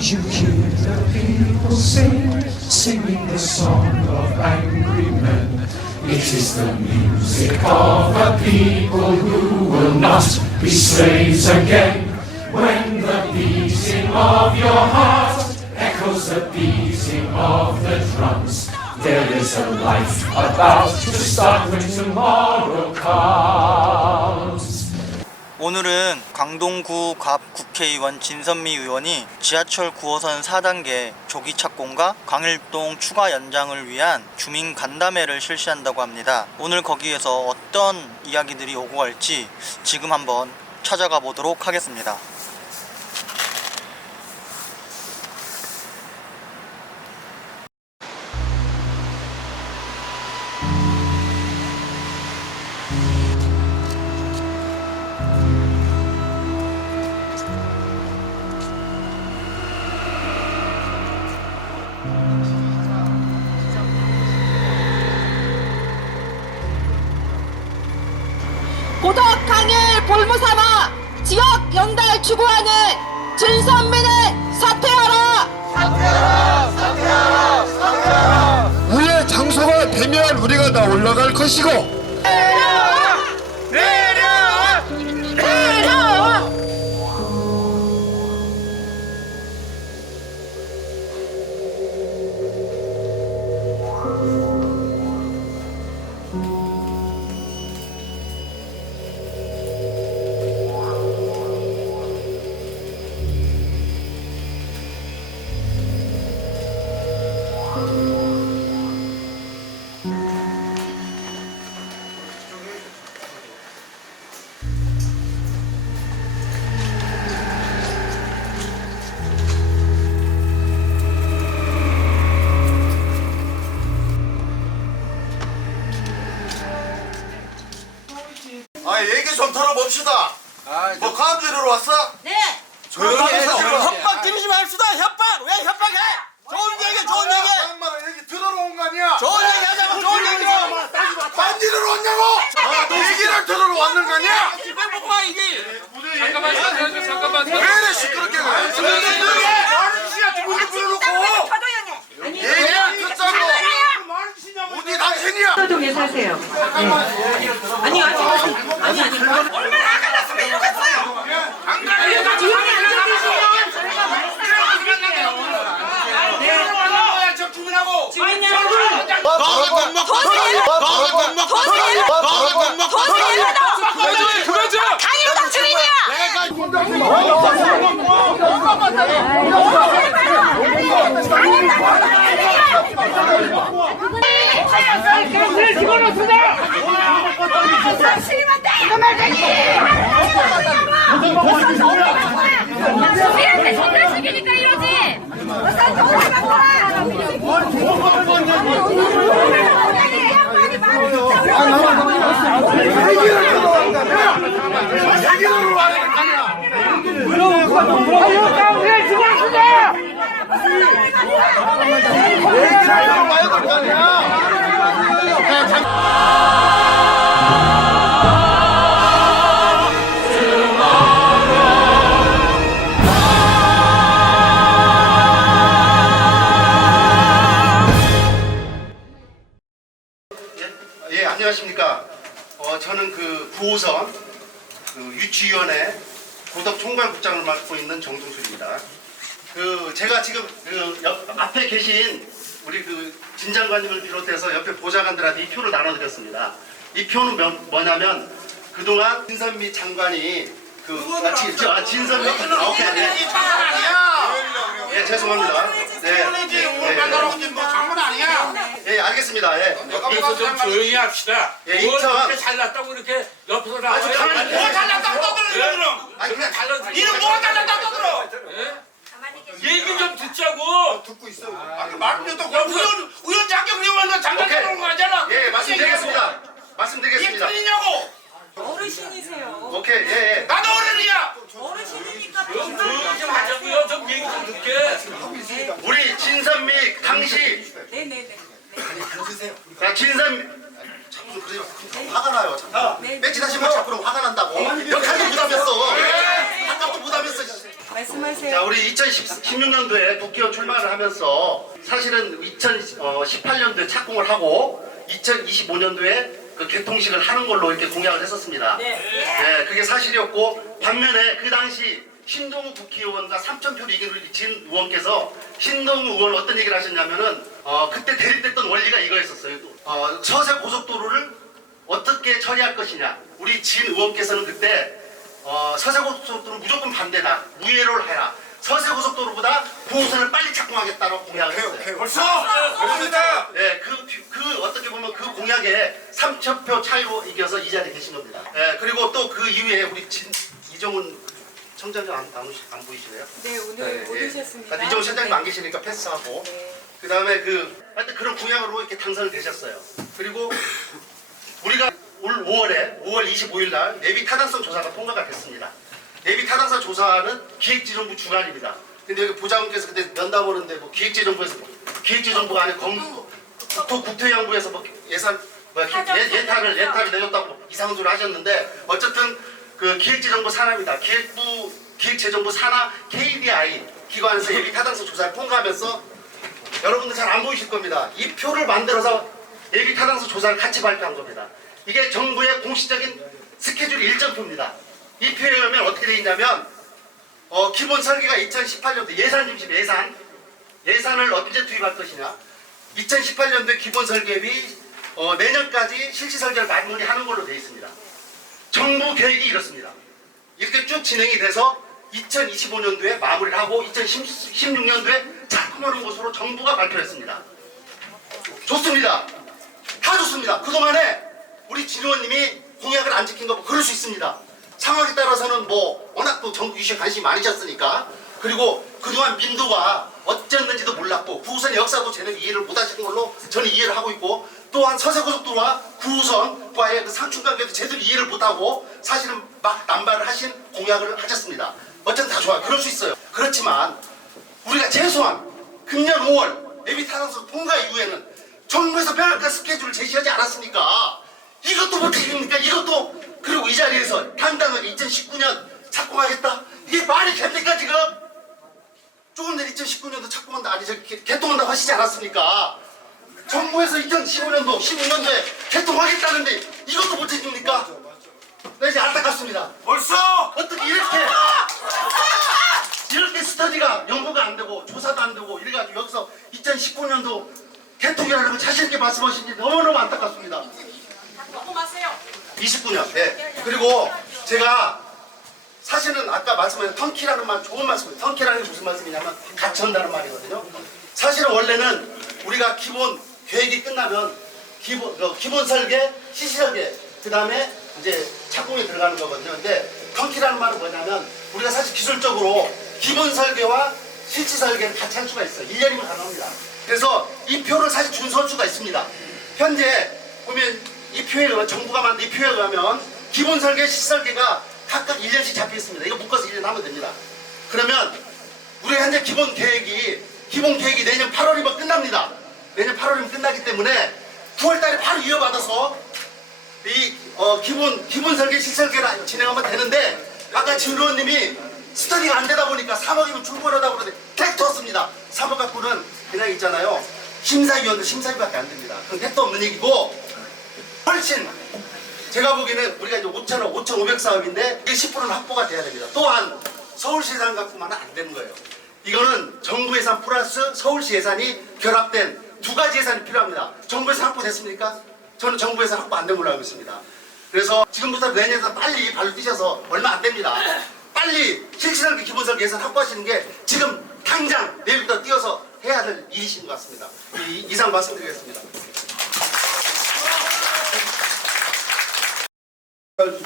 you hear the people singing the song of angry men. It is the music of a people who will not be slaves again. When the beating of your heart echoes the beating of the drums, there is a life about to start when tomorrow comes. 오늘은 강동구 갑 국회의원 진선미 의원이 지하철 9호선 4단계 조기 착공과 광일동 추가 연장을 위한 주민 간담회를 실시한다고 합니다. 오늘 거기에서 어떤 이야기들이 오고 갈지 지금 한번 찾아가 보도록 하겠습니다. 고덕 강일 볼모삼아 지역 연달 추구하는 진선미는 사퇴하라! 사퇴하라! 사퇴하라! 사퇴하라! 우리의 장소가 되면 우리가 다 올라갈 것이고 내려와! 내려와! 내려와! 얘기 좀 털어봅시다. 뭐 감지로 왔어? 네! 조용히 해. 협박 들이지 맙시다. 협박. 왜 협박해? 좋은 얘기, 좋은 얘기. 엄마랑 얘기 들으러 온 거 아니야? 좋은 얘기 하자고. 좋은 얘기. 반지를 왔냐고? 얘기를 들으러 왔는 거 아니야? 집에 못 봐, 이게. 잠깐만. 왜 이래 시끄럽게 그래? 많은 시야 두분이 불러놓고 얘기를 듣자고. 어디 당신이야? 동에 사세요. 네. 아니 아직 얼마나 안 갈랐으면 이러겠어요. 조용히 앉아계시면 저희가 말씀드릴게요. 저 주민하고. 주민 여러분, 너 같은 먹고 그러죠. 강일동 주민이야! 우리한테 전달시키니까 이러지. 예, 안녕하십니까. 저는 그 9호선 유치위원회 고덕 총괄국장을 맡고 있는 정종술입니다. 제가 지금 앞에 계신 우리 진 장관님을 비롯해서 옆에 보좌관들한테 이 표를 나눠드렸습니다. 이 표는 뭐냐면 그동안 진선미 장관이 진선미 오케이 네, 죄송합니다. 예, 알겠습니다. 예. 여기서 좀 조용히 합시다. 예, 뭘 인천. 그렇게 잘났다고 이렇게 옆에서 나와요? 뭐 잘났다고 떠들어, 이놈. 아니 그냥 이놈 뭐가 잘났다고 떠들어. 얘기 좀 듣자고. 듣고 있어요. 말도 또 우연 자격 의원도 장관 오케이. 들어온 거 하잖아. 예, 말씀드리겠습니다. 말씀드리겠습니다. 이게 틀리냐고. 어르신이세요. 오케이, 예, 예. 나도 어른이야. 어르신이니까 조용히 좀 하자고요. 좀 얘기 좀 듣게. 우리 진선미 당시 네네네. 진선미 자꾸 그러지 마. 화가 나요. 자꾸. 배치 다시 막 자꾸 화가 난다고. 역할도 부담했어. 아까부터 부담했어. 말씀하세요. 자, 우리 2016년도에 국회의원 출마를 하면서 사실은 2018년도에 착공을 하고 2025년도에 그 개통식을 하는 걸로 이렇게 공약을 했었습니다. 네, 그게 사실이었고, 반면에 그 당시 신동우 국회의원과 3,000표를 이긴 진 의원께서 신동우 의원 어떤 얘기를 하셨냐면은 그때 대립됐던 원리가 이거였었어요. 서세 고속도로를 어떻게 처리할 것이냐. 우리 진 의원께서는 그때 서세 고속도로 무조건 반대다. 무예를 해라. 서세 고속도로보다 9호선을 빨리 착공하겠다고 공약을 했어요. 벌써 네, 그 어떻게 보면 그 공약에 3,000표 차이로 이겨서 이 자리에 계신 겁니다. 네, 그리고 또 그 이후에 우리 이정훈 청장님 안 보이시네요? 네, 오늘 못 오셨습니다. 이정훈 청장님 안 계시니까 패스하고. 그 다음에 하여튼 그런 공약으로 이렇게 당선을 되셨어요. 그리고 우리가 올 5월 25일 날 내비 타당성 조사가 통과가 됐습니다. 내비 타당성 조사는 기획재정부 주관입니다. 근데 여기 부장님께서 그때 면담 오는데 뭐 기획재정부에서 기획재정부가 아니라 국토양부에서 뭐 예산 예타를 내줬다고 이상한 소리 하셨는데, 어쨌든 그 기획재정부 산하입니다. 기획재정부 산하 KDI 기관에서 예비 타당성 조사를 통과하면서 여러분들 잘 안 보이실 겁니다. 이 표를 만들어서 예비 타당성 조사를 같이 발표한 겁니다. 이게 정부의 공식적인 스케줄 일정표입니다. 이 표에 의하면 어떻게 되어 있냐면 기본 설계가 2018년도 예산 중심 예산을 언제 투입할 것이냐. 2018년도 기본 설계비 내년까지 실시 설계를 마무리하는 걸로 되어 있습니다. 정부 계획이 이렇습니다. 이렇게 쭉 진행이 돼서 2025년도에 마무리를 하고 2016년도에 착공하는 것으로 정부가 발표했습니다. 좋습니다. 다 좋습니다. 그동안에 우리 진 의원님이 공약을 안 지킨 거 그럴 수 있습니다. 상황에 따라서는 뭐 워낙 또 정부 이슈에 관심이 많으셨으니까, 그리고 그동안 민도가 어쨌는지도 몰랐고 9호선의 역사도 제대로 이해를 못하신 걸로 저는 이해를 하고 있고, 또한 서세고속도로와 9호선과의 그 상충관계도 제대로 이해를 못하고 사실은 막 남발을 하신 공약을 하셨습니다. 어쨌든 다 좋아요. 그럴 수 있어요. 그렇지만 우리가 최소한 금년 5월 내비 타당성 통과 이후에는 정부에서 명확한 스케줄을 제시하지 않았습니까? 이것도 못 해줍니까? 이것도. 그리고 이 자리에서 당당하게 2019년 착공하겠다? 이게 말이 됩니까 지금? 조금 전에 2019년도 착공한다, 아니 개통한다고 하시지 않았습니까? 정부에서 2015년도 16년도에 개통하겠다는데 이것도 못 해줍니까? 나 이제 안타깝습니다. 벌써 어떻게 이렇게 스터디가 연구가 안 되고 조사도 안 되고 이래가지고 여기서 2019년도 개통이라는 거 자신 있게 말씀하시니 너무너무 안타깝습니다. 29년. 네. 그리고 제가 사실은 아까 말씀하신 턴키라는 말 좋은 말씀이에요. 턴키라는 게 무슨 말씀이냐면 같이 한다는 말이거든요. 사실은 원래는 우리가 기본 계획이 끝나면 기본 설계, 시시 설계, 그 다음에 이제 착공에 들어가는 거거든요. 근데 턴키라는 말은 뭐냐면 우리가 사실 기술적으로 기본 설계와 실시 설계를 같이 할 수가 있어요. 1년이면 가능합니다. 그래서 이 표를 사실 준수할 수가 있습니다. 현재 보면 이 표에 의하면, 정부가 만든 이 표에 의하면 기본 설계, 실시 설계가 각각 1년씩 잡혀 있습니다. 이거 묶어서 1년 하면 됩니다. 그러면 우리 현재 기본 계획이 내년 8월이면 끝납니다. 내년 8월이면 끝나기 때문에 9월달에 바로 이어받아서 이 기본 설계, 실시 설계를 진행하면 되는데, 아까 진 의원님이 스터디가 안 되다 보니까 3억이면 충분하다고 그러는데 택도 없습니다. 3억 갖고는 그냥 있잖아요. 심사위원도 심사위밖에 안 됩니다. 그건 택도 없는 얘기고, 훨씬 제가 보기에는 우리가 이제 5,000억, 5,500 사업인데 이게 10%는 확보가 돼야 됩니다. 또한 서울시 예산 갖고만은 안 되는 거예요. 이거는 정부 예산 플러스 서울시 예산이 결합된 두 가지 예산이 필요합니다. 정부 예산 확보됐습니까? 저는 정부 예산 확보 안 된 걸로 알고 있습니다. 그래서 지금부터 내년에서 빨리 발로 뛰셔서 얼마 안 됩니다. 빨리 실시설계, 기본설계 예산 확보하시는 게 지금 당장 내일부터 뛰어서 해야 될 일이신 것 같습니다. 이상 말씀드리겠습니다.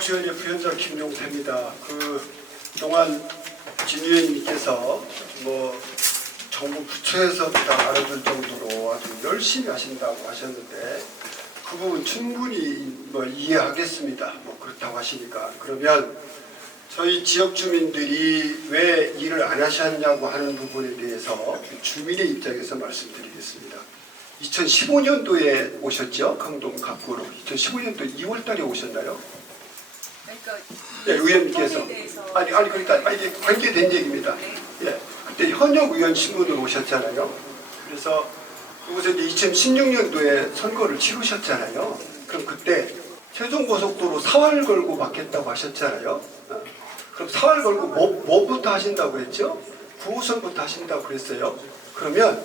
주연의 부위원장 김용태입니다. 그동안 진 의원님께서 정부 부처에서부터 알아줄 정도로 아주 열심히 하신다고 하셨는데 그 부분 충분히 이해하겠습니다. 그렇다고 하시니까. 그러면 저희 지역 주민들이 왜 일을 안 하셨냐고 하는 부분에 대해서 주민의 입장에서 말씀드리겠습니다. 2015년도에 오셨죠? 강동 갑구로. 2015년도 2월달에 오셨나요? 그러니까 네, 의원님께서. 대해서 아니 그러니까 이게 관계된 얘기입니다. 예, 그때 현역 의원 신분으로 오셨잖아요. 그래서 그곳에 이제 2016년도에 선거를 치르셨잖아요. 그럼 그때 세종고속도로 사활 걸고 막겠다고 하셨잖아요. 그럼 사활 걸고 뭐부터 하신다고 했죠? 9호선부터 하신다고 그랬어요. 그러면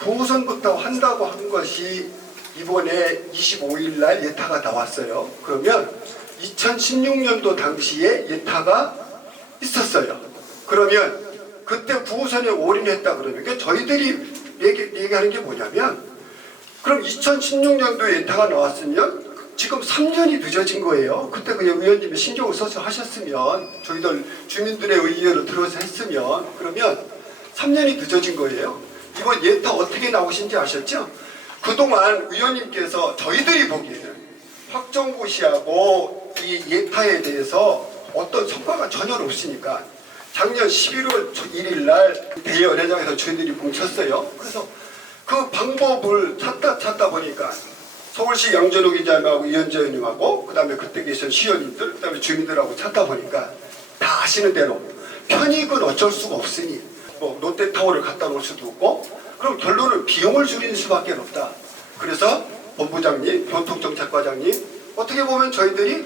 9호선부터 한다고 한 것이 이번에 25일 날 예타가 나왔어요. 그러면 2016년도 당시에 예타가 있었어요. 그러면 그때 9호선에 올인했다 그러면 그러니까 저희들이 얘기하는 게 뭐냐면 그럼 2016년도에 예타가 나왔으면 지금 3년이 늦어진 거예요. 그때 그냥 의원님이 신경을 써서 하셨으면 저희들 주민들의 의견을 들어서 했으면 그러면 3년이 늦어진 거예요. 이번 예타 어떻게 나오신지 아셨죠? 그동안 의원님께서 저희들이 보기에는 확정고시하고 이 예타에 대해서 어떤 성과가 전혀 없으니까 작년 11월 1일 날 대연회장에서 저희들이 뭉쳤어요. 그래서 그 방법을 찾다 보니까 서울시 양전욱 기자님하고 이현재 의원님하고 그 다음에 그때 계신 시의원님들 그 다음에 주민들하고 찾다 보니까 다 아시는 대로 편익은 어쩔 수가 없으니 뭐 롯데타워를 갖다 놓을 수도 없고 그럼 결론은 비용을 줄이는 수밖에 없다. 그래서 본부장님, 교통정책과장님 어떻게 보면 저희들이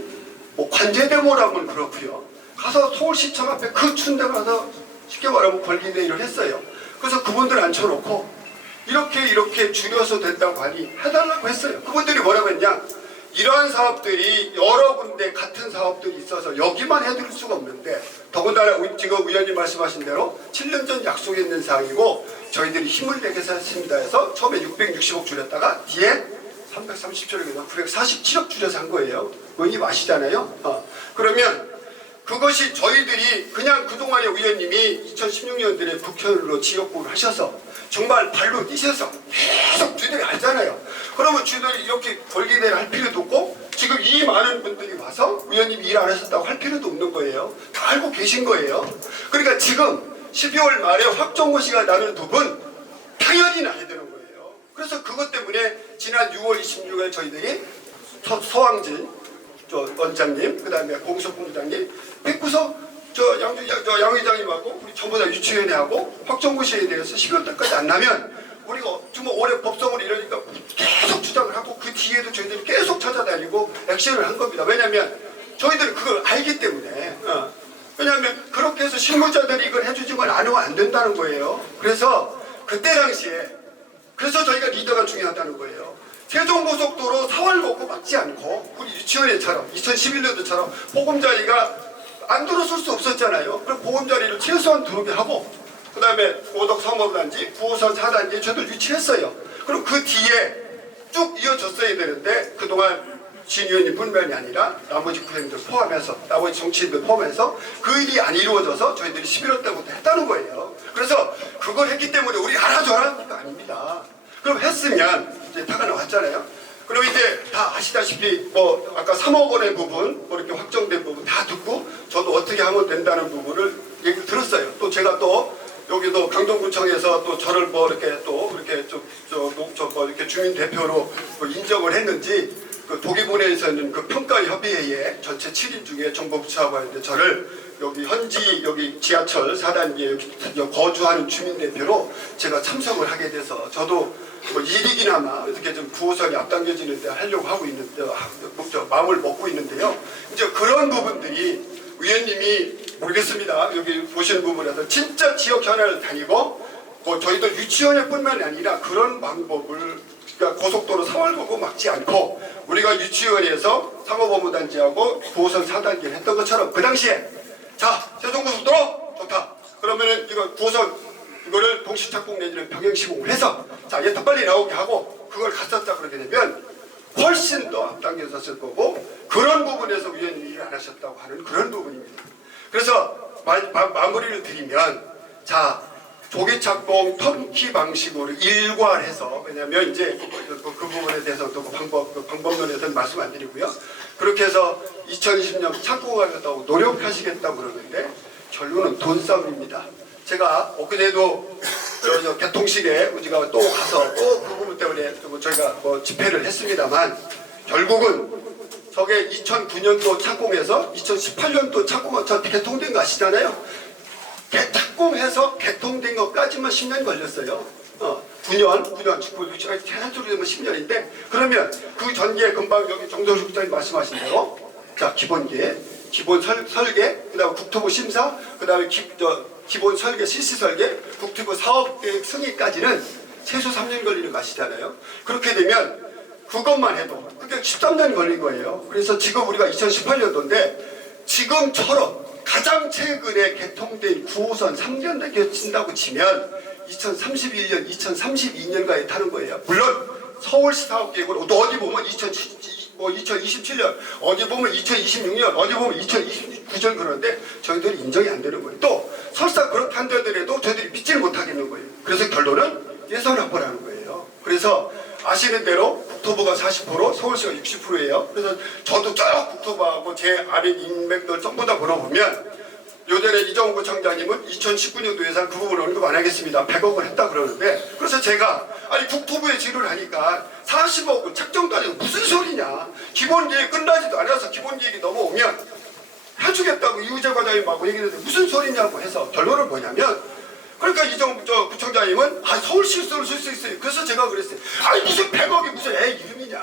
뭐 관제대모라면 그렇고요. 가서 서울시청 앞에 그 춘대 가서 쉽게 말하면 권리대회를 했어요. 그래서 그분들 앉혀놓고 이렇게 줄여서 된다고 하니 해달라고 했어요. 그분들이 뭐라고 했냐? 이러한 사업들이 여러 군데 같은 사업들이 있어서 여기만 해드릴 수가 없는데 더군다나 지금 의원님 말씀하신 대로 7년 전 약속했는 사항이고 저희들이 힘을 내서 했습니다 해서 처음에 660억 줄였다가 뒤에 330조를 947억 줄여서 한 거예요. 의원님 아시잖아요. 그러면 그것이 저희들이 그냥 그동안의 의원님이 2016년도에 국회의원으로 지역구를 하셔서 정말 발로 뛰셔서 계속 주들이 알잖아요. 그러면 주들이 이렇게 벌기대를 할 필요도 없고 지금 이 많은 분들이 와서 의원님이 일 안 하셨다고 할 필요도 없는 거예요. 다 알고 계신 거예요. 그러니까 지금 12월 말에 확정고시가 나는 부분 당연히 나야 되는 거예요. 그래서 그것 때문에 지난 6월 26일 저희들이 서왕진 원장님, 그 다음에 공석본부장님, 백구서 양 회장님하고 우리 전부 다 유치위원회하고 확정고시에 대해서 12월 달까지 안 나면 우리가 정말 올해 법성을 이러니까 계속 주장을 하고 그 뒤에도 저희들이 계속 찾아다니고 액션을 한 겁니다. 왜냐하면 저희들은 그걸 알기 때문에 왜냐하면 그렇게 해서 실무자들이 이걸 해주지만 안 하면 안 된다는 거예요. 그래서 그때 당시에 그래서 저희가 리더가 중요하다는 거예요. 세종고속도로 사활 걷고 막지 않고 우리 유치원회처럼 2011년도처럼 보금자리가 안 들어설 수 없었잖아요. 그럼 보금자리를 최소한 들어오게 하고 그 다음에 고덕 상업단지 9호선 4단지에 저도 유치했어요. 그럼 그 뒤에 쭉 이어졌어야 되는데 그동안 진 의원님 뿐만이 아니라 나머지 구행들 포함해서 나머지 정치인들 포함해서 그 일이 안 이루어져서 저희들이 11월 때부터 했다는 거예요. 그래서 그걸 했기 때문에 우리 알아줘라? 그거 아닙니다. 그럼 했으면 이제 다가 나왔잖아요. 그럼 이제 다 아시다시피 뭐 아까 3억 원의 부분 뭐 이렇게 확정된 부분 다 듣고 저도 어떻게 하면 된다는 부분을 얘기 들었어요. 또 제가 또 여기도 강동구청에서 또 저를 뭐 이렇게 또 이렇게 뭐 이렇게 주민 대표로 뭐 인정을 했는지 그 독일본에서는 그 평가협의회에 전체 7인 중에 정보부처하고 했는데 저를 여기 현지 여기 지하철 4단지에 거주하는 주민 대표로 제가 참석을 하게 돼서 저도 뭐 일이기나마 이렇게 좀 9호선이 앞당겨지는데 하려고 하고 있는데 마음을 먹고 있는데요. 이제 그런 부분들이 의원님이 모르겠습니다. 여기 보시는 부분에서 진짜 지역 현안을 다니고 뭐 저희들 유치원회뿐만이 아니라 그런 방법을 그러니까 고속도로 사활보고 막지 않고 우리가 유치원에서 상업업무단지하고 9호선 4단지를 했던 것처럼 그 당시에 자 세종고속도로 좋다. 그러면은 이거 9호선 이거를 동시착공 내지는 병행시공을 해서 자 얘 더 빨리 나오게 하고 그걸 갔었다 그러게 되면 훨씬 더 앞당겨졌을 거고 그런 부분에서 위원님이 일을 안 하셨다고 하는 그런 부분입니다. 그래서 마무리를 드리면 자 조기착공 턴키 방식으로 일괄해서 왜냐하면 이제 그 부분에 대해서 또 방법론에서는 말씀 안 드리고요. 그렇게 해서 2020년 착공하겠다고 노력하시겠다고 그러는데 결론은 돈싸움입니다. 제가 엊그제도 개통식에 우리가 또 가서 또 그 부분 때문에 저희가 뭐 집회를 했습니다만 결국은 저게 2009년도 착공해서 2018년도 착공한 저 개통된 거 아시잖아요. 개착공 서울시에서 개통된 것까지만 10년 걸렸어요. 9년 축구가 최단적으로 되면 10년인데 그러면 그 전기에 금방 여기 정동식 국장님 말씀하신 대로 자 기본계, 기본 설계, 그다음에 국토부 심사, 그다음에 기본 설계, 실시 설계, 국토부 사업계획 승인까지는 최소 3년 걸리는 거 아시잖아요. 그렇게 되면 그것만 해도 그게 13년 걸린 거예요. 그래서 지금 우리가 2018년도인데 지금처럼 가장 최근에 개통된 9호선 3년대 겹친다고 치면 2031년, 2032년가에 타는 거예요. 물론 서울시 사업계획으로 또 어디 보면 2027년, 어디 보면 2026년, 어디 보면 2029년 그러는데 저희들이 인정이 안 되는 거예요. 또 설사 그렇게 한다더라도 저희들이 믿지를 못하겠는 거예요. 그래서 결론은 예산 확보라는 거예요. 그래서 아시는 대로 국토부가 40%, 서울시가 60%예요. 그래서 저도 쭉 국토부하고 제 아래 인맥들 전부 다 물어보면 요전에 이정구 청장님은 2019년도 예산 그 부분을 언급 안 하겠습니다. 100억을 했다 그러는데 그래서 제가 아니 국토부에 질의를 하니까 40억은 책정도 아니고 무슨 소리냐. 기본계획 끝나지도 않아서 기본계획이 넘어오면 해주겠다고 이우재 과장님하고 얘기했는데 무슨 소리냐고 해서 결론은 뭐냐면 그러니까 이정부 구청장님은 서울시 쓸 수 있어요. 그래서 제가 그랬어요. 아니 무슨 100억이 무슨 애 이름이냐.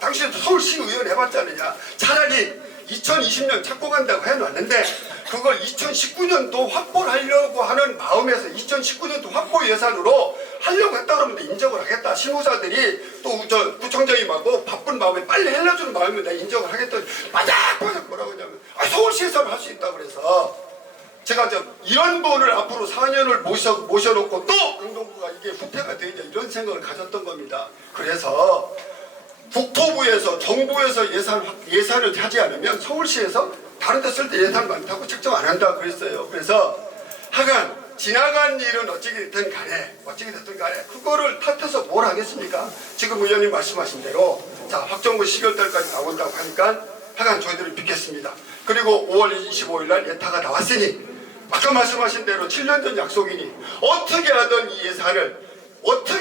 당신 서울시 의원 해봤잖느냐. 차라리 2020년 찾고 간다고 해놨는데 그걸 2019년도 확보를 하려고 하는 마음에서 2019년도 확보 예산으로 하려고 했다 그러면 인정을 하겠다. 실무자들이 또 구청장님하고 바쁜 마음에 빨리 해려주는 마음에 내가 인정을 하겠다니 바닥바닥 뭐라고 하냐면 서울시에서는 할 수 있다 그래서 제가 이런 분을 앞으로 4년을 모셔놓고 또 강동구가 이게 후퇴가 되냐 이런 생각을 가졌던 겁니다. 그래서 국토부에서 정부에서 예산을 하지 않으면 서울시에서 다른 데 쓸 때 예산 많다고 책정 안 한다 그랬어요. 그래서 하간 지나간 일은 어찌 됐든 간에 그거를 탓해서 뭘 하겠습니까? 지금 의원님 말씀하신 대로 자 확정부 12월달까지 나온다고 하니까 하간 저희들은 믿겠습니다. 그리고 5월 25일 날 예타가 나왔으니 아까 말씀하신 대로 7년 전 약속이니 어떻게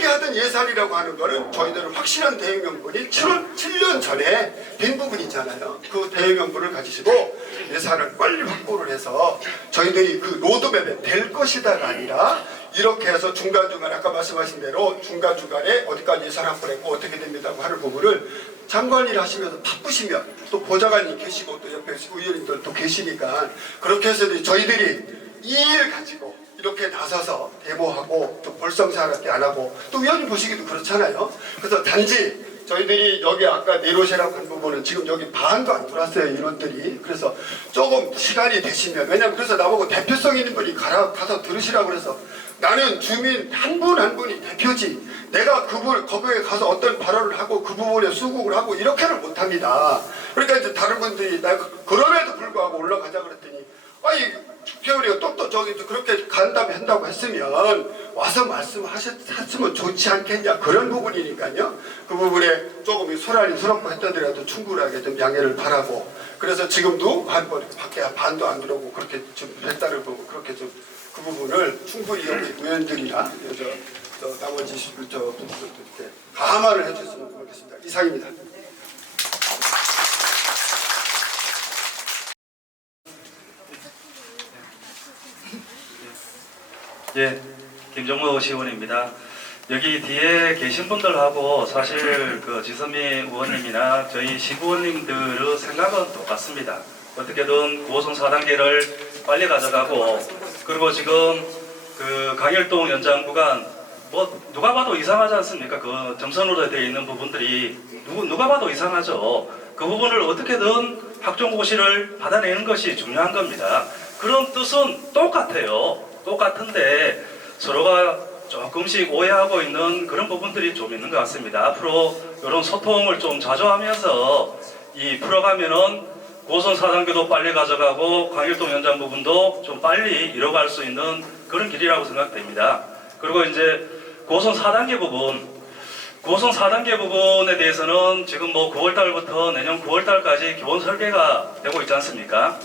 하든 예산이라고 하는 거는 저희들은 확실한 대응명분이 7년 전에 된 부분이잖아요. 그 대응명분을 가지시고 예산을 빨리 확보를 해서 저희들이 그 로드맵에 될 것이다가 아니라 이렇게 해서 중간중간에 아까 말씀하신 대로 중간중간에 어디까지 예산 확보를 했고 어떻게 됩니다고 하는 부분을 장관일 하시면서 바쁘시면 또 보좌관님 계시고 또 옆에 의원님들 또 계시니까 그렇게 해서 저희들이 이 일 가지고 이렇게 나서서 데모하고 또 볼썽사납게 안 하고 또 의원님 보시기도 그렇잖아요. 그래서 단지 저희들이 여기 아까 내로시라고 한 부분은 지금 여기 반도 안 들어왔어요 인원들이. 그래서 조금 시간이 되시면 왜냐면 그래서 나보고 대표성 있는 분이 가서 들으시라고 그래서 나는 주민 한 분 한 분이 대표지 내가 거기에 가서 어떤 발언을 하고 그 부분에 수긍을 하고 이렇게는 못합니다. 그러니까 이제 다른 분들이 내가 그럼에도 불구하고 올라가자 그랬더니 아니 국회의원이 또 저기 그렇게 간담회 한다고 했으면 와서 말씀하셨으면 좋지 않겠냐 그런 부분이니까요. 그 부분에 조금 소란이 서럽고 했더라도 충분하게 좀 양해를 바라고 그래서 지금도 밖에 반도 안 들어오고 그렇게 좀 했다는 부분 그렇게 좀 그 부분을 충분히 여기 의원들이나 나머지 이렇게 감안을 해주셨으면 좋겠습니다. 이상입니다. 예, 김정모 시의원입니다. 여기 뒤에 계신 분들하고 사실 그 지선미 의원님이나 저희 시의원님들의 생각은 똑같습니다. 어떻게든 9호선 4단계를 빨리 가져가고 그리고 지금 그 강일동 연장 구간 뭐 누가 봐도 이상하지 않습니까? 그 점선으로 되어 있는 부분들이 누가 봐도 이상하죠. 그 부분을 어떻게든 확정고시를 받아내는 것이 중요한 겁니다. 그런 뜻은 똑같아요. 똑같은데 서로가 조금씩 오해하고 있는 그런 부분들이 좀 있는 것 같습니다. 앞으로 이런 소통을 좀 자주 하면서 풀어가면은 9호선 4단계도 빨리 가져가고 강일동 연장 부분도 좀 빨리 이뤄갈 수 있는 그런 길이라고 생각됩니다. 그리고 이제 9호선 4단계 부분에 대해서는 지금 뭐 9월달부터 내년 9월달까지 기본 설계가 되고 있지 않습니까?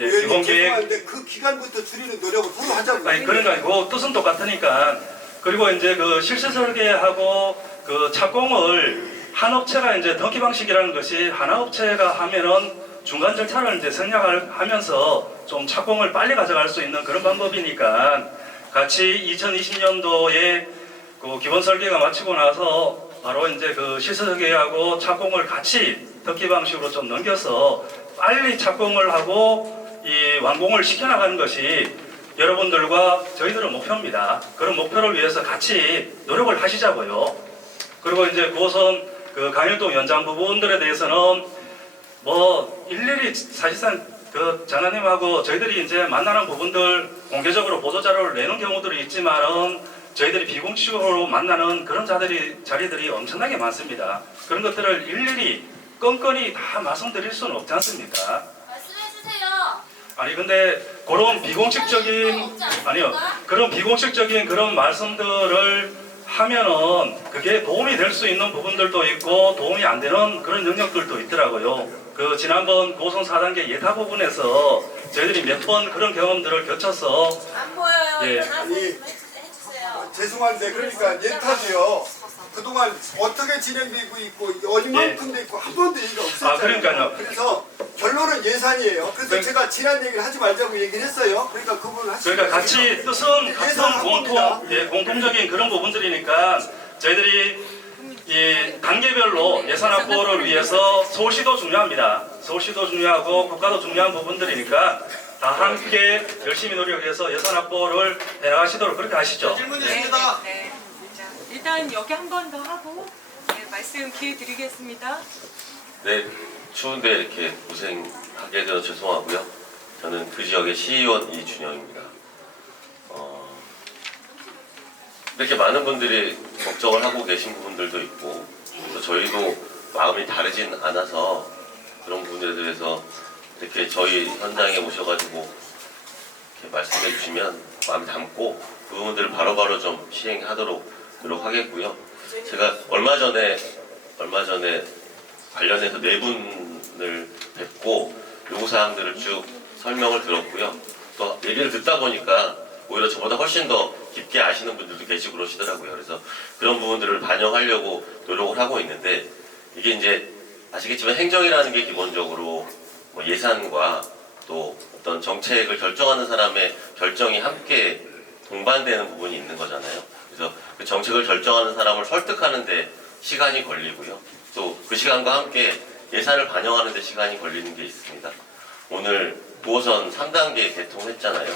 예, 기본 계획. 그 기간부터 줄이는 노력을 서로 하자고. 아니 그런 거 아니고 뜻은 똑같으니까. 그리고 이제 그 실시 설계하고 그 착공을 한 업체가 이제 등기 방식이라는 것이 하나 업체가 하면은 중간 절차를 이제 생략하면서 좀 착공을 빨리 가져갈 수 있는 그런 방법이니까 같이 2020년도에 그 기본 설계가 마치고 나서 바로 이제 그 시설 설계하고 착공을 같이 덕기 방식으로 좀 넘겨서 빨리 착공을 하고 이 완공을 시켜나가는 것이 여러분들과 저희들의 목표입니다. 그런 목표를 위해서 같이 노력을 하시자고요. 그리고 이제 9호선 그 강일동 연장 부분들에 대해서는 뭐 일일이 사실상 그 장관님하고 저희들이 이제 만나는 부분들 공개적으로 보도자료를 내는 경우들이 있지만은 저희들이 비공식으로 만나는 그런 자리들이 엄청나게 많습니다. 그런 것들을 일일이 건건히 다 말씀드릴 수는 없지 않습니까? 말씀해주세요. 아니 근데 그런 비공식적인 그런 비공식적인 그런 말씀들을 하면은 그게 도움이 될 수 있는 부분들도 있고 도움이 안 되는 그런 영역들도 있더라고요. 그 지난번 고성 4단계 예타 부분에서 저희들이 몇 번 그런 경험들을 겪어서 안 보여요. 예. 일어나서 아니, 해주세요. 죄송한데 그러니까 예타도요. 그동안 어떻게 진행되고 있고 얼마큼 됐고 한 번도 얘기가 없었잖아요. 아, 그러니까요. 그래서 결론은 예산이에요. 그래서 네. 제가 지난 얘기를 하지 말자고 얘기를 했어요. 그러니까 그 부분을 하시면 그러니까 같이 뜻은 같은 공통적인 그런 부분들이니까 저희들이 이 단계별로 예산 확보를 위해서 서울시도 중요합니다. 서울시도 중요하고 국가도 중요한 부분들이니까 다 함께 열심히 노력해서 예산 확보를 해나가시도록 그렇게 하시죠. 질문 있습니다. 네. 자, 일단 여기 한 번 더 하고 네, 말씀 기회 드리겠습니다. 네, 추운데 이렇게 고생하게 되어 죄송하고요. 저는 그 지역의 시의원 이준영입니다. 이렇게 많은 분들이 걱정을 하고 계신 부분들도 있고 또 저희도 마음이 다르진 않아서 그런 부분에 대해서 이렇게 저희 현장에 오셔가지고 이렇게 말씀해 주시면 마음 담고 그 부분들을 바로바로 좀 시행하도록 노력하겠고요. 제가 얼마 전에 관련해서 네 분을 뵙고 요구사항들을 쭉 설명을 들었고요. 또 얘기를 듣다 보니까 오히려 저보다 훨씬 더 깊게 아시는 분들도 계시고 그러시더라고요. 그래서 그런 부분들을 반영하려고 노력을 하고 있는데 이게 이제 아시겠지만 행정이라는 게 기본적으로 뭐 예산과 또 어떤 정책을 결정하는 사람의 결정이 함께 동반되는 부분이 있는 거잖아요. 그래서 그 정책을 결정하는 사람을 설득하는 데 시간이 걸리고요. 또 그 시간과 함께 예산을 반영하는 데 시간이 걸리는 게 있습니다. 오늘 9호선 3단계 개통했잖아요.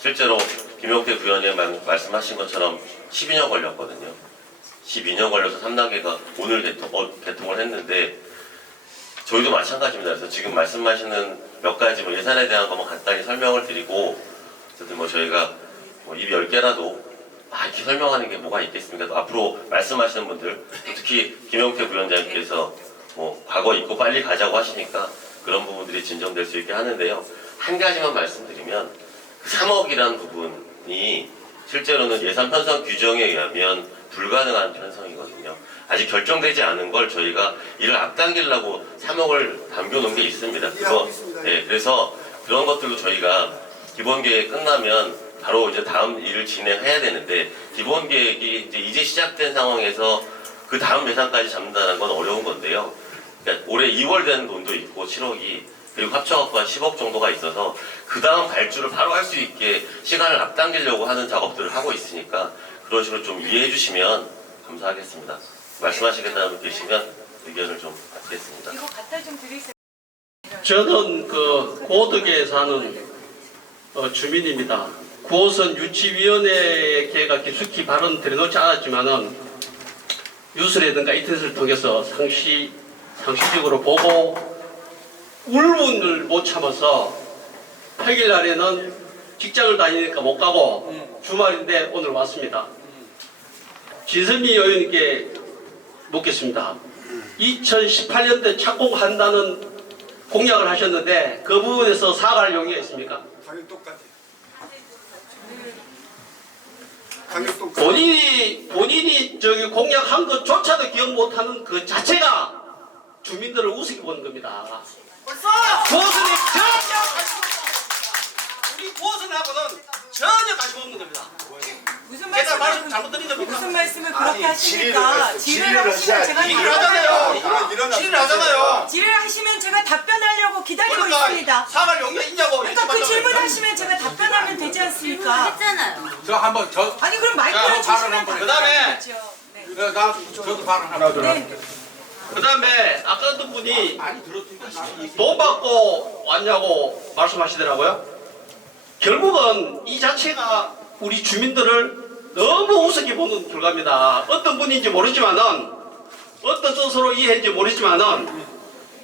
실제로 김용태 부위원님 말씀하신 것처럼 12년 걸렸거든요. 12년 걸려서 3단계가 오늘 개통을 했는데 저희도 마찬가지입니다. 그래서 지금 말씀하시는 몇 가지 뭐 예산에 대한 것만 간단히 설명을 드리고 어쨌든 뭐 저희가 뭐 입이 10개라도 이렇게 설명하는 게 뭐가 있겠습니까? 또 앞으로 말씀하시는 분들 특히 김용태 부위원장님께서 뭐 과거 잊고 빨리 가자고 하시니까 그런 부분들이 진정될 수 있게 하는데요. 한 가지만 말씀드리면 그 3억이라는 부분이 실제로는 예산 편성 규정에 의하면 불가능한 편성이거든요. 아직 결정되지 않은 걸 저희가 이를 앞당기려고 3억을 담겨놓은 게 있습니다. 그래서 그런 것들도 저희가 기본 계획 끝나면 바로 이제 다음 일을 진행해야 되는데 기본 계획이 이제 시작된 상황에서 그 다음 예산까지 잡는다는 건 어려운 건데요. 그러니까 올해 2월 되는 돈도 있고 7억이 그리고 합쳐갖고 한 10억 정도가 있어서 그 다음 발주를 바로 할 수 있게 시간을 앞당기려고 하는 작업들을 하고 있으니까 그런 식으로 좀 이해해 주시면 감사하겠습니다. 말씀하시겠다면 계시면 의견을 좀 받겠습니다. 이거 갖다 좀 드리세요. 저는 그 고덕에 사는 주민입니다. 9호선 유치위원회가 깊숙이 발언 드려놓지 않았지만은 뉴스라든가 인터넷을 통해서 상시적으로 보고 울분을 못 참아서 8일 날에는 직장을 다니니까 못 가고 주말인데 오늘 왔습니다. 진선미 의원님께 묻겠습니다. 2018년도에 착공한다는 공약을 하셨는데 그 부분에서 사과할 용의가 있습니까? 당연히 똑같아요. 본인이 저기 공약한 것조차도 기억 못하는 그 자체가 주민들을 우습게 보는 겁니다. 9호선이 전혀 관심 없습니다. 우리 9호선하고는 전혀 관심 없는 겁니다. 무슨 말씀 제가 말씀 잘못 드린 겁니까? 무슨 말씀을 그렇게 하십니까? 질의를 하시면 제가 질의하잖아요. 질의하잖아요. 질의하시면 제가 답변하려고 기다리고 그러니까 있습니다. 사과할 용기가 있냐고. 그러니까 그 질문하시면 제가 답변하면 되지 않습니까? 했잖아요. 저 한번 저 아니 그럼 마이크를 주시면 그다음에 저도 발언 하나 네. 그다음에 아까 어떤 분이 돈 받고 왔냐고 말씀하시더라고요. 결국은 이 자체가 우리 주민들을 너무 우습게 보는 결과입니다. 어떤 분인지 모르지만은 어떤 뜻으로 이해했는지 모르지만은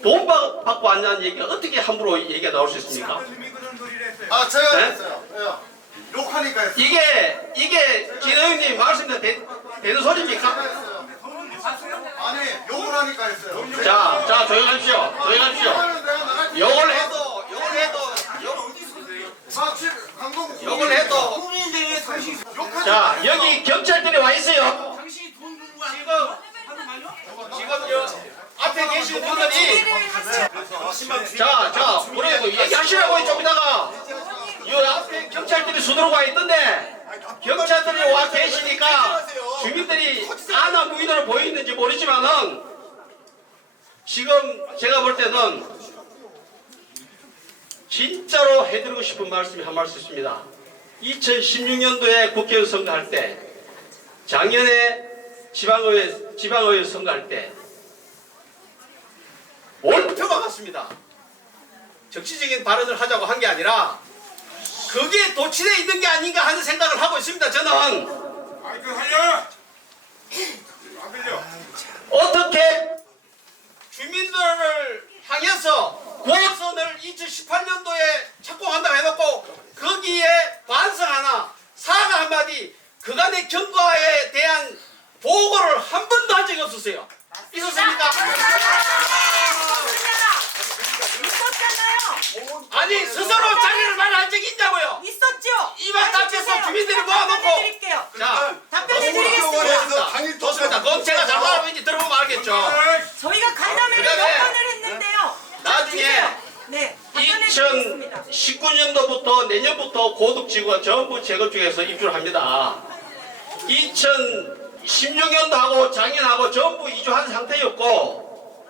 돈 받고 왔냐는 얘기가 어떻게 함부로 얘기가 나올 수 있습니까? 아 제가 네? 했어요. 왜요? 욕하니까 했어요. 이게 진호형님 말씀대로 되는 소리입니까? 아니 욕을 하니까 했어요. 자 조용히 하십시오. 조용히 하십시오. 욕을 해도 욕을 해도 자 여기 경찰들이 와 있어요. 지금 앞에 계신 분들이 자 우리 얘기하시라고 좀 이따가 이 앞에 경찰들이 수두룩 와 있던데 경찰들이 와 계시니까 주민들이 아나 무인으로 보이는지 모르지만은 지금 제가 볼 때는 진짜로 해드리고 싶은 말씀이 한 말씀 있습니다. 2016년도에 국회의원 선거할 때 작년에 지방의회 선거할 때 올표가 같습니다. 정치적인 발언을 하자고 한 게 아니라 그게 도취되어 있는 게 아닌가 하는 생각을 하고 있습니다. 저는 어떻게 주민들을 향해서 구호선을 2018년도에 착공한다고 해놓고 거기에 반성 하나 사과 한마디 그간의 경과에 대한 보고를 한 번도 한 적이 없었어요. 있었습니까? 있었잖아요. 아니 스스로 자기를 말한 적이 있냐고요? 있었죠. 이만 앞에서 주민들이 모아놓고 답변해드릴게요. 자 답변해드리겠습니다. 좋습니다. 그건 제가 잘못하고 있는지 들어보면 알겠죠. 저희가 간담회를 몇 그다음에 번을 했는데요. 나중에 네, 답변해드리겠습니다. 2019년도부터 내년부터 고득지구가 전부 재건축해서 입주를 합니다. 2016년도하고 작년하고 전부 이주한 상태였고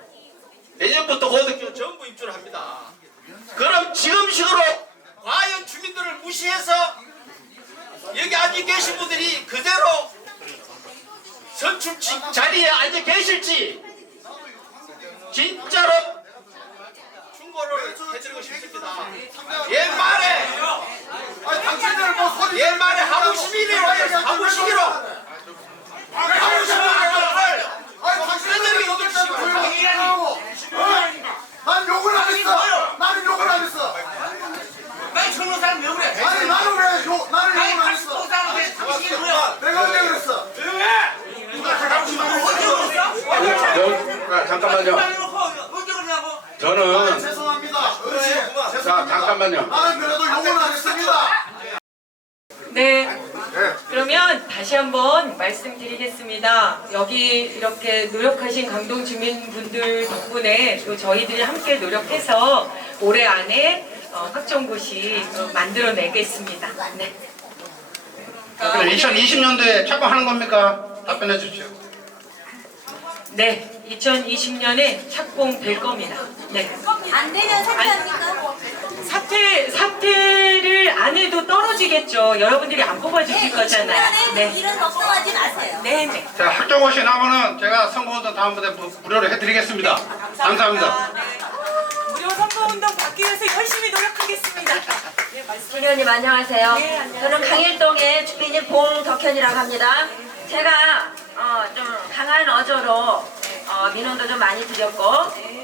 내년부터 고득지구 전부 입주를 합니다. 그럼 지금식으로 과연 주민들을 무시해서 여기 앉아 계신 분들이 그대로 선출 자리에 앉아 계실지 진짜로 충고를 해드리고 싶습니다. 옛말에 하부시비로 하부시비로 난 욕을 안 했어. 나는 욕을 안 했어. 난 젊은 사람 왜 그래? 아니 나는 왜 욕? 나는 욕을 안 했어. 당신이 뭐야? 내가 언제 그랬어? 조용해! 잠깐만요. 언제 그러냐고? 저는 죄송합니다. 자 잠깐만요. 나는 그래도 욕을 안 했습니다. 네. 그러면 다시 한번 말씀드리겠습니다. 여기 이렇게 노력하신 강동 주민분들 덕분에 또 저희들이 함께 노력해서 올해 안에 확정고시 만들어내겠습니다. 네. 그럼 2020년도에 착공하는 겁니까? 답변해 주십시오. 네. 2020년에 착공될 겁니다. 네. 안 되면 사퇴합니까? 사퇴를 안 해도 떨어지겠죠. 여러분들이 안 뽑아주실 거잖아요. 네. 일은 걱정하지 마세요. 네네. 자 학종고시 나면은 제가 선거운동 다음번에 무료로 해드리겠습니다. 감사합니다. 네. 무료 선거운동 받기 위해서 열심히 노력하겠습니다. 네, 말씀. 의원님 안녕하세요. 네, 안녕하세요. 저는 강일동의 주민인 봉덕현이라고 합니다. 제가 좀 강한 어조로 민원도 좀 많이 드렸고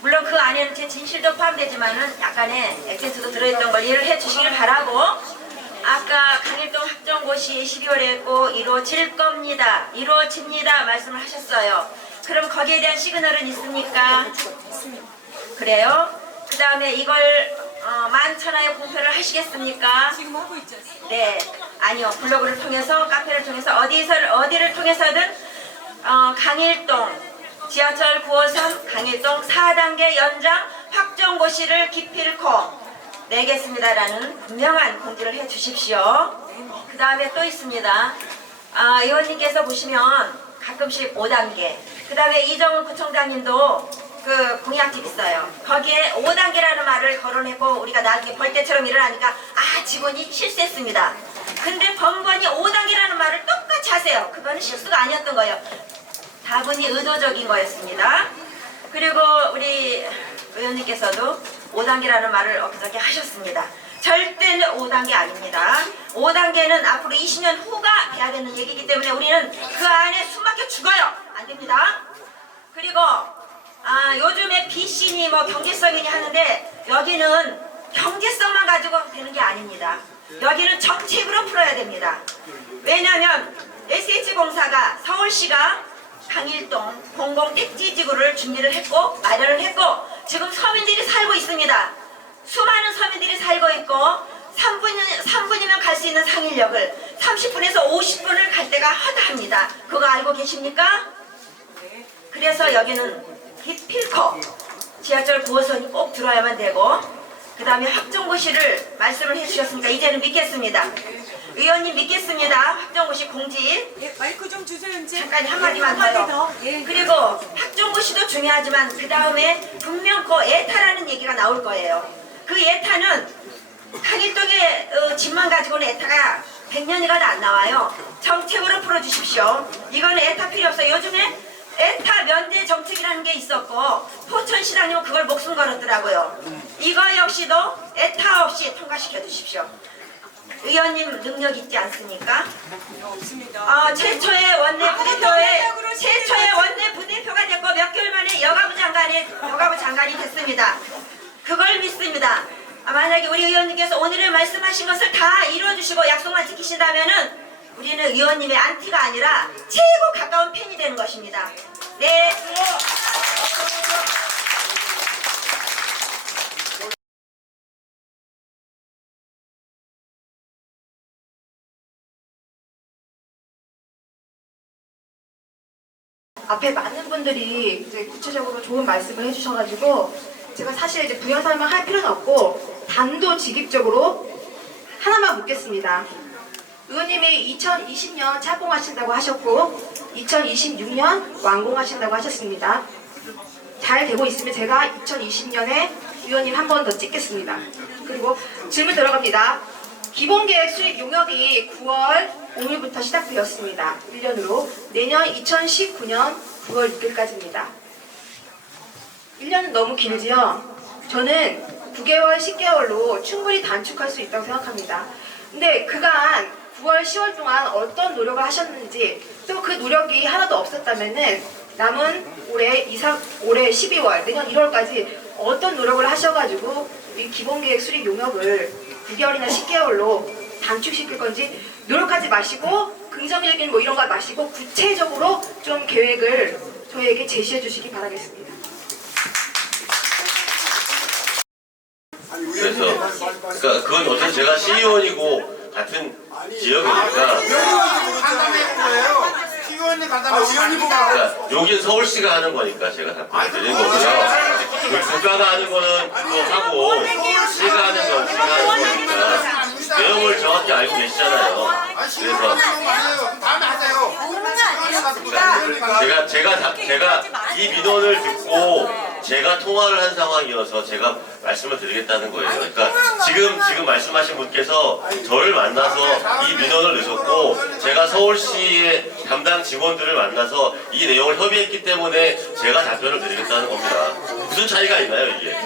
물론 그 안에는 제 진실도 포함되지만은 약간의 액센트도 들어있던 걸 이해를 해주시길 바라고 아까 강일동 확정고시 12월에 했고 이루어질 겁니다. 이루어집니다 말씀을 하셨어요. 그럼 거기에 대한 시그널은 있습니까? 그래요? 그 다음에 이걸 만천하에 공표를 하시겠습니까? 지금 하고 있지 않습니까? 네, 아니요. 블로그를 통해서, 카페를 통해서 어디를 통해서든 강일동 지하철 9호선 강일동 4단계 연장 확정고시를 기필코 내겠습니다라는 분명한 공지를 해 주십시오. 그 다음에 또 있습니다. 의원님께서 보시면 가끔씩 5단계, 그 다음에 이정훈 구청장님도 그 공약집 있어요. 거기에 5단계라는 말을 거론했고 우리가 나중에 벌떼처럼 일어나니까 직원이 실수했습니다. 근데 번번이 5단계라는 말을 똑같이 하세요. 그거는 실수가 아니었던 거예요. 다분히 의도적인 거였습니다. 그리고 우리 의원님께서도 5단계라는 말을 엊그저께 하셨습니다. 절대로 5단계 아닙니다. 5단계는 앞으로 20년 후가 돼야 되는 얘기이기 때문에 우리는 그 안에 숨막혀 죽어요. 안 됩니다. 그리고 요즘에 BC니 뭐 경제성이니 하는데 여기는 경제성만 가지고 되는 게 아닙니다. 여기는 정책으로 풀어야 됩니다. 왜냐하면 SH공사가 서울시가 강일동 공공택지지구를 준비를 했고 마련을 했고 지금 서민들이 살고 있습니다. 수많은 서민들이 살고 있고 3분이면 갈 수 있는 상일역을 30분에서 50분을 갈 때가 허다합니다. 그거 알고 계십니까? 그래서 여기는 기필코 지하철 9호선이 꼭 들어야만 되고 그 다음에 확정고시를 말씀을 해주셨으니까 이제는 믿겠습니다. 의원님 믿겠습니다. 확정고시 공지. 마이크 좀 주세요. 이제. 잠깐 한마디만 더요. 그리고 확정고시도 중요하지만 그 다음에 분명 그 에타라는 얘기가 나올 거예요. 그 에타는 강일동의 집만 가지고는 에타가 100년이가 안 나와요. 정책으로 풀어주십시오. 이거는 에타 필요 없어요. 요즘에 에타 면제 정책이라는 게 있었고 포천시장님은 그걸 목숨 걸었더라고요. 이거 역시도 에타 없이 통과시켜 주십시오. 의원님 능력 있지 않습니까? 최초의 원내 부대표가 됐고 몇 개월 만에 여가부 장관이 됐습니다. 그걸 믿습니다. 만약에 우리 의원님께서 오늘 말씀하신 것을 다 이루어주시고 약속만 지키신다면은 우리는 의원님의 안티가 아니라 최고 가까운 팬이 되는 것입니다. 네. 앞에 많은 분들이 이제 구체적으로 좋은 말씀을 해주셔가지고 제가 사실 이제 부연 설명할 필요는 없고 단도직입적으로 하나만 묻겠습니다. 의원님이 2020년 착공하신다고 하셨고 2026년 완공하신다고 하셨습니다. 잘 되고 있으면 제가 2020년에 의원님 한 번 더 찍겠습니다. 그리고 질문 들어갑니다. 기본계획 수립 용역이 9월 5일부터 시작되었습니다. 1년으로 내년 2019년 9월 6일까지입니다. 1년은 너무 길지요? 저는 9개월, 10개월로 충분히 단축할 수 있다고 생각합니다. 근데 그간 9월, 10월 동안 어떤 노력을 하셨는지 또 그 노력이 하나도 없었다면은 남은 올해 12월, 내년 1월까지 어떤 노력을 하셔가지고 이 기본계획 수립 용역을 9개월이나 10개월로 단축시킬 건지 노력하지 마시고 긍정적인 뭐 이런 거 마시고 구체적으로 좀 계획을 저희에게 제시해 주시기 바라겠습니다. 그래서 그러니까 그건 어차피 제가 시의원이고 같은 지역이니까 그러니까 여긴 서울시가 하는 거니까 제가 답변을 드린 거고요. 국가가 하는 거는 그거 하고 시가 하는 건 시가 하는 거니까 내용을 정확히 알고 계시잖아요. 그래서 제가 이 민원을 듣고 제가 통화를 한 상황이어서 제가 말씀을 드리겠다는 거예요. 그러니까 지금 말씀하신 분께서 저를 만나서 이 민원을 넣으셨고 제가 서울시의 담당 직원들을 만나서 이 내용을 협의했기 때문에 제가 답변을 드리겠다는 겁니다. 무슨 차이가 있나요 이게?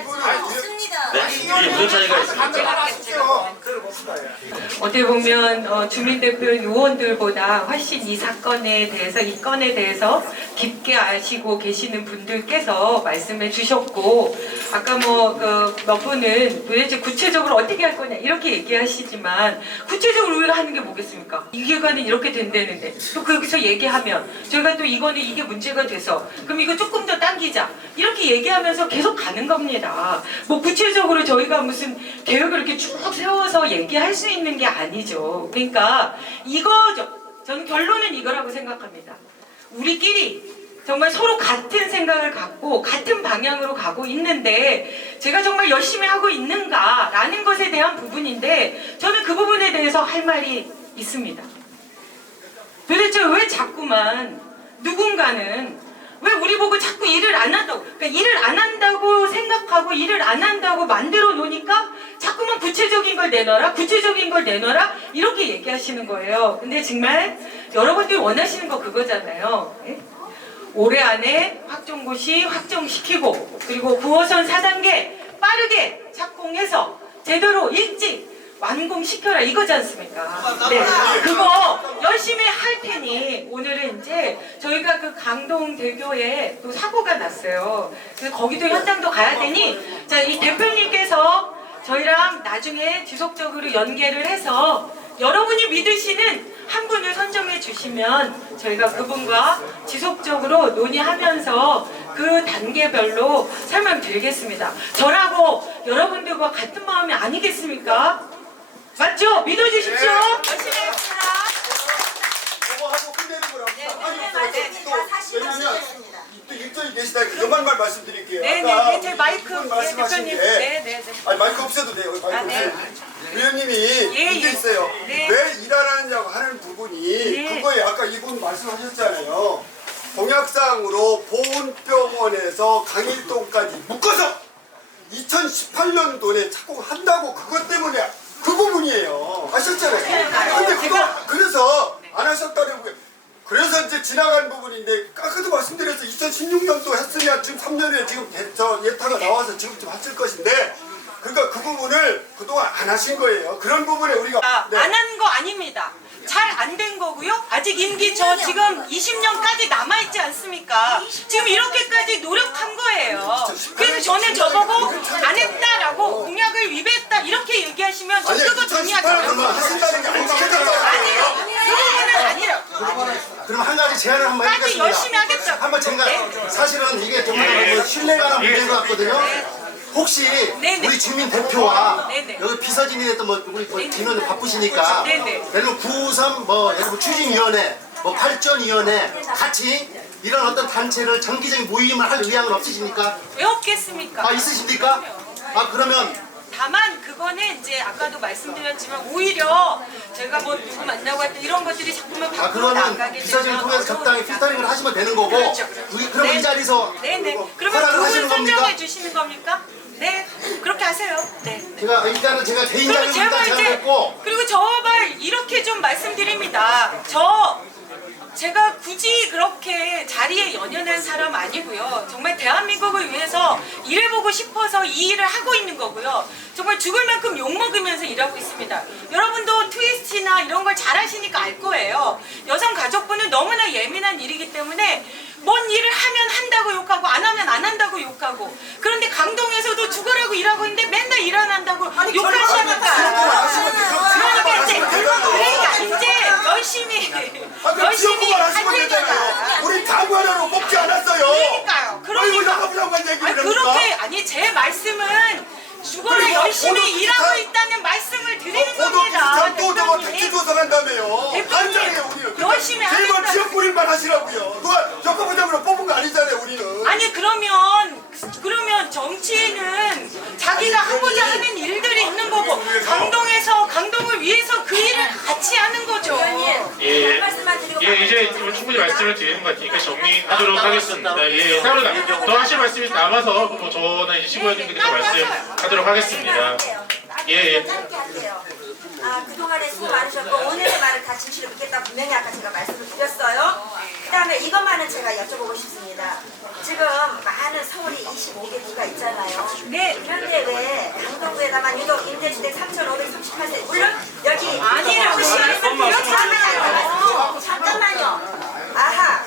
네? 이게 무슨 차이가 있습니까? 어떻게 보면 주민대표 의원들보다 훨씬 이 사건에 대해서 이 건에 대해서 깊게 아시고 계시는 분들께서 말씀해 주셨고 아까 몇 분은 도대체 구체적으로 어떻게 할 거냐 이렇게 얘기하시지만 구체적으로 우리가 하는 게 뭐겠습니까? 이게가는 이렇게 된다는데 또 거기서 얘기하면 저희가 또 이게 문제가 돼서 그럼 이거 조금 더 당기자 이렇게 얘기하면서 계속 가는 겁니다. 뭐 구체적으로 저희가 무슨 계획을 이렇게 쭉 세워서 얘기할 수 있는 게 아니죠. 그러니까 이거죠. 저는 결론은 이거라고 생각합니다. 우리끼리 정말 서로 같은 생각을 갖고 같은 방향으로 가고 있는데 제가 정말 열심히 하고 있는가라는 것에 대한 부분인데 저는 그 부분에 대해서 할 말이 있습니다. 도대체 왜 자꾸만 누군가는 왜 우리 보고 자꾸 일을 안 한다고, 그러니까 일을 안 한다고 생각하고 일을 안 한다고 만들어 놓으니까 자꾸만 구체적인 걸 내놔라, 구체적인 걸 내놔라 이렇게 얘기하시는 거예요. 근데 정말 여러분들이 원하시는 거 그거잖아요. 예? 올해 안에 확정고시 확정시키고 그리고 9호선 4단계 빠르게 착공해서 제대로 일찍 완공시켜라 이거지 않습니까? 네, 그거 열심히 할 테니 오늘은 이제 저희가 그 강동대교에 또 사고가 났어요. 그래서 거기도 현장도 가야 되니 자, 이 대표님께서 저희랑 나중에 지속적으로 연계를 해서 여러분이 믿으시는 한 분을 선정해 주시면 저희가 그분과 지속적으로 논의하면서 그 단계별로 설명드리겠습니다. 저라고 여러분들과 같은 마음이 아니겠습니까? 맞죠? 믿어주십시오. 열심히 하겠습니다. 저거 하고 끝내는 거라고. 왜냐면 또 일정이 계시다. 그만만 말씀드릴게요. 네네, 아까 제 마이크 말씀하신 대표님. 게 네네. 아니 마이크 없어도 돼요. 마이크 네. 없어도. 의원님이 문제 있어요. 네. 왜 일 안 하느냐고 하는 부분이 그거에 아까 이분 말씀하셨잖아요. 공약상으로 보훈병원에서 강일동까지 묶어서 2018년도에 착공한다고 그것 때문에 그 부분이에요. 아셨잖아요. 근데 그거 그래서 안 하셨다는 거예요. 그래서 이제 지나간 부분인데 아까도 말씀드렸어요. 2016년도 했으면 지금 3년에 지금 저 예타가 나와서 지금쯤 했을 것인데 그러니까 그 부분을 그동안 안 하신 거예요. 그런 부분에 우리가 네. 안 한 거 아닙니다. 잘 안 된 거고요. 아직 임기 저 지금 20년까지 남아있지 않습니까? 지금 이렇게까지 노력한 거예요. 그래서 저는 저보고 안 했다라고 공약을 위배했다 이렇게 얘기하시면 저 그거 동의하지 않습니다. 하신다는 게 아니요. 그 부분은 아니라고. 그럼 한 가지 제안을 한번 까지 해보겠습니다. 열심히 하겠다고. 한번 제가 사실은 이게 정말 신뢰가 가는 문제인 것 같거든요. 혹시 네네. 우리 주민 대표와 네네. 여기 비서진이 됐던 뭐 우리 진원이 바쁘시니까 네네. 예를 들어 9.3 뭐 예를 들어 추진위원회 뭐 발전위원회 같이 이런 어떤 단체를 장기적인 모임을 할 의향은 없으십니까? 왜 없겠습니까? 아 있으십니까? 아 그러면 다만 그거는 이제 아까도 말씀드렸지만 오히려 제가 뭐 누구 만나고 할 때 이런 것들이 자꾸만 아 밖으로 그러면 나가게 비서진을 되면 통해서 적당히 필터링을 하시면 되는 거고 그렇죠. 그럼 네. 이 자리에서 네네. 허락을 그러면 하시는 그분 겁니까? 선정해 주시는 겁니까? 네. 그렇게 하세요. 네. 제가 일단은 제가 개인 그리고 자료를 일단 제안했고 그리고 저발 이렇게 좀 말씀드립니다. 제가 굳이 그렇게 자리에 연연한 사람 아니고요. 정말 대한민국을 위해서 일해보고 싶어서 이 일을 하고 있는 거고요. 정말 죽을 만큼 욕먹으면서 일하고 있습니다. 여러분도 트위스트나 이런 걸 잘하시니까 알 거예요. 여성가족부는 너무나 예민한 일이기 때문에 뭔 일을 하면 한다고 욕하고 안 하면 안 한다고 욕하고 그런데 강동에서도 죽으라고 일하고 있는데 맨날 일 안 한다고 욕하시니까 그러니까 이제 열심히 할 때가 우리 당원으로 뽑지 않았어요. 그러니까요. 그러니까 그렇게 아니 제 말씀은 죽어라 열심히 일하고 있다는 말씀을 드리는 겁니다. 또 저거 택지 조성한다며요. 한장이에요 우리는. 열심히 제발 하겠다. 지역구림만 하시라고요. 누가 적합부장으로 뽑은 거 아니잖아요 우리는. 아니 그러면 정치인은 자기가 하고자 하는 일들이 있는 거고 강동을 위해서 그 일을 같이 하는 거죠. 한 말씀만 드리고 이제 충분히 말씀을 드리는 것 같으니까 정리하도록 하겠습니다. 따로 더 하실 말씀이 남아서 뭐 저나 이제 시부위원님께서 말씀하도록 하겠습니다. 짧게 할게요. 그동안에 수고 많으셨고 오늘의 말을 다 진실을 묻겠다 분명히 아까 제가 말씀을 드렸어요. 그 다음에 이것만은 제가 여쭤보고 싶습니다. 지금 많은 서울이 25개 구가 있잖아요. 네. 그런데 왜 강동구에다만 유독 임대주택 3,538세 물론 여기 아니라고 잠깐만요. 아하.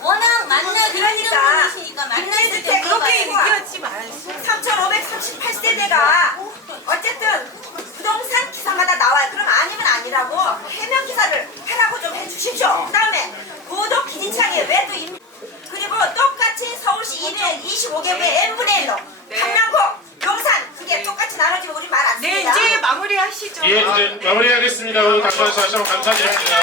워낙 만나기 그러니까 힘든 분이시니까 임대주택 그렇게 얘기하지 마세요. 3,538세대가 어쨌든 부동산 기사마다 나와요. 그럼 아니면 아니라고 해명 기사를 하라고 좀 해주십시오. 그다음에 고도 기진창에 왜 또 그리고 똑같이 서울시 225개 왜 n분의 1로 강남구, 용산 그게 똑같이 나눠지면 우리 말 안 네 씁니다. 이제 마무리하시죠. 이제 마무리하겠습니다. 오늘 다시 한번 감사드립니다.